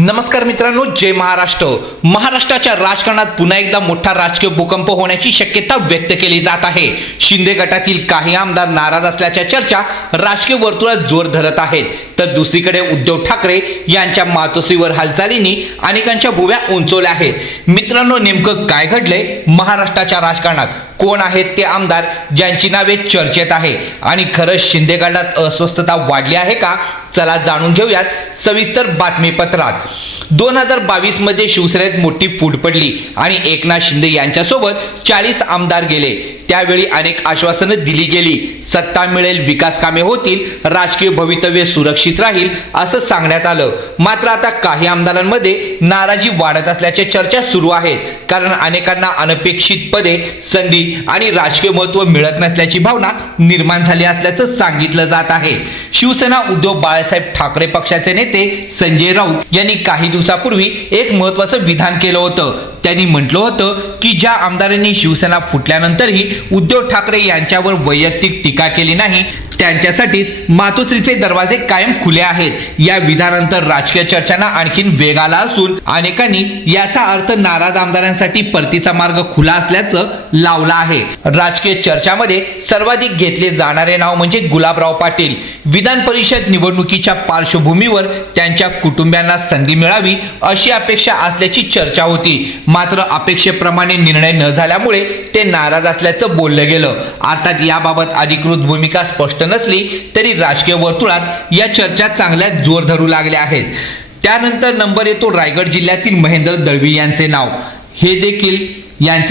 नमस्कार मित्रांनो, जय महाराष्ट्र। महाराष्ट्राच्या राजकारणात पुन्हा एकदा मोठा राजकीय भूकंप होण्याची शक्यता व्यक्त केली जात आहे। शिंदे गटातील काही आमदार नाराज असल्याच्या चर्चा राजकीय वर्तुळात जोर धरत आहेत, तर दुसरीकडे उद्धव ठाकरे यांच्या मातोश्रीवर हालचालींनी अनेकांच्या भुवया उंचवल्या आहेत। मित्रांनो, नेमकं काय घडलंय महाराष्ट्राच्या राजकारणात? कोण आहेत ते आमदार ज्यांची नावे चर्चेत आहे आणि खरंच शिंदे गटात अस्वस्थता वाढली आहे का? चला जाणून घेऊयात सविस्तर बातमीपत्रात। 2022 मध्ये शिवसेनेत मोठी फूट पडली आणि एकनाथ शिंदे यांच्यासोबत 40 आमदार गेले। त्यावेळी अनेक आश्वासनं दिली गेली, सत्ता मिळेल, विकास कामे होतील, राजकीय भवितव्य सुरक्षित राहील असं सांगण्यात आलं। मात्र आता काही आमदारांमध्ये नाराजी वाढत असल्याच्या चर्चा सुरू आहेत, कारण अनेकांना अनपेक्षित पदे, संधी आणि राजकीय महत्त्व मिळत नसल्याची भावना निर्माण झाली असल्याचं सांगितलं जात आहे। शिवसेना उद्धव बाळासाहेब ठाकरे पक्षाचे नेते संजय राऊत यांनी काही दिवसापूर्वी एक महत्त्वाचं विधान केलं होतं। त्यांनी म्हटलं होतं की ज्या आमदारांनी शिवसेना फुटल्यानंतरही उद्धव ठाकरे यांच्यावर वैयक्तिक टीका केली नाही, त्यांच्यासाठी मातोश्रीचे दरवाजे कायम खुले आहेत। या विधानानंतर राजकीय चर्चांना आणखीन वेग आला असून अनेकांनी याचा अर्थ नाराज आमदारांसाठी परतीचा मार्ग खुला असल्याचं लावला आहे। राजकीय चर्चामध्ये सर्वाधिक घेतले जाणारे नाव म्हणजे गुलाबराव पाटील। विधान परिषद निवडणुकीच्या पार्श्वभूमीवर त्यांच्या कुटुंबियांना संधी मिळावी अशी अपेक्षा असल्याची चर्चा होती, मात्र अपेक्षेप्रमाणे निर्णय न झाल्यामुळे ते नाराज असल्याचं बोललं गेलं। अर्थात याबाबत अधिकृत भूमिका स्पष्ट नसली तरी राजकीय वर्तुळात या चर्चा चांगल्याच जोर धरू लागल्या आहेत। त्यानंतर नंबर येतो रायगड जिल्ह्यातील महेंद्र दळवी यांचे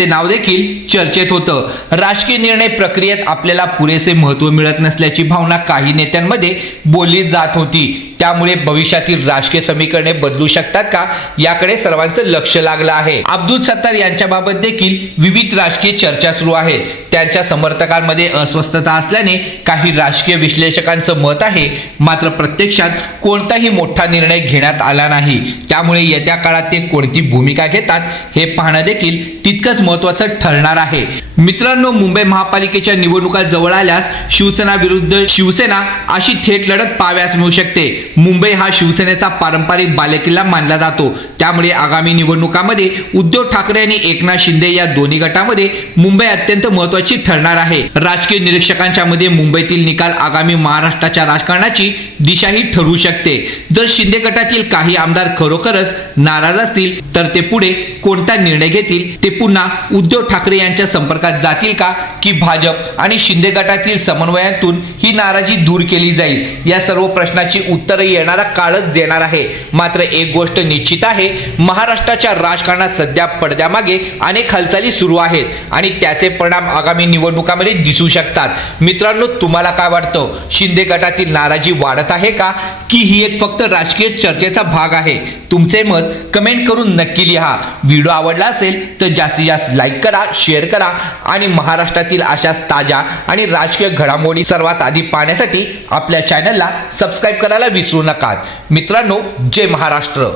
नाव देखील चर्चेत होतं। राजकीय निर्णय प्रक्रियेत आपल्याला पुरेसे महत्त्व मिळत नसल्याची भावना काही नेत्यांमध्ये बोलली जात होती, त्यामुळे भविष्यातील राजकीय समीकरणे बदलू शकतात का याकडे सर्वांचं लक्ष लागलं आहे। अब्दुल सत्तार यांच्याबाबत देखील विविध राजकीय चर्चा सुरू आहेत। त्यांच्या समर्थकांमध्ये अस्वस्थता असल्याने काही राजकीय विश्लेषकांचं मत आहे, मात्र प्रत्यक्षात कोणताही मोठा निर्णय घेण्यात आला नाही। त्यामुळे येत्या काळात ते कोणती भूमिका घेतात हे पाहणं देखील तितकंच महत्त्वाचं ठरणार आहे। मित्रांनो, मुंबई महापालिकेच्या निवडणुका जवळ आल्यास शिवसेना विरुद्ध शिवसेना अशी थेट लढत पाहावयास मिळू शकते। मुंबई हा शिवसेनेचा पारंपरिक बालेकिल्ला मानला जातो, त्यामुळे आगामी निवडणुकांमध्ये उद्धव ठाकरे आणि एकनाथ शिंदे या दोन्ही गटामध्ये मुंबई अत्यंत महत्त्वाची ठरणार आहे। राजकीय निरीक्षकांच्या मध्ये मुंबईतील निकाल आगामी महाराष्ट्राच्या राजकारणाची दिशाही ठरवू शकते। जर शिंदे गटातील काही आमदार खरोखरच नाराज असतील तर ते पुढे कोणता निर्णय घेतील? ते पुन्हा उद्धव ठाकरे यांच्या संपर्कात जातील का, की भाजप आणि शिंदे गटातील समन्वयातून ही नाराजी दूर केली जाईल? या सर्व प्रश्नाची उत्तरे येणारा काळच देणार आहे। मात्र एक गोष्ट निश्चित आहे, महाराष्ट्राच्या राजकारणात सध्या पडद्यामागे अनेक हालचाली सुरू आहेत आणि त्याचे परिणाम आगामी निवडणुकांमध्ये दिसू शकतात। मित्रांनो, तुम्हाला काय वाटतं? शिंदे गटातील नाराजी वाढत आहे का, की ही एक फक्त राजकीय चर्चेचा भाग आहे? तुमचे मत कमेंट करून नक्की लिहा। व्हिडिओ आवडला असेल तर जास्तीत जास्त लाईक करा, शेअर करा आणि महाराष्ट्रातील अशाच ताज्या आणि राजकीय घडामोडी सर्वात आधी पाहण्यासाठी आपल्या चॅनलला सबस्क्राईब करायला विसरू नका। मित्रांनो, जय महाराष्ट्र।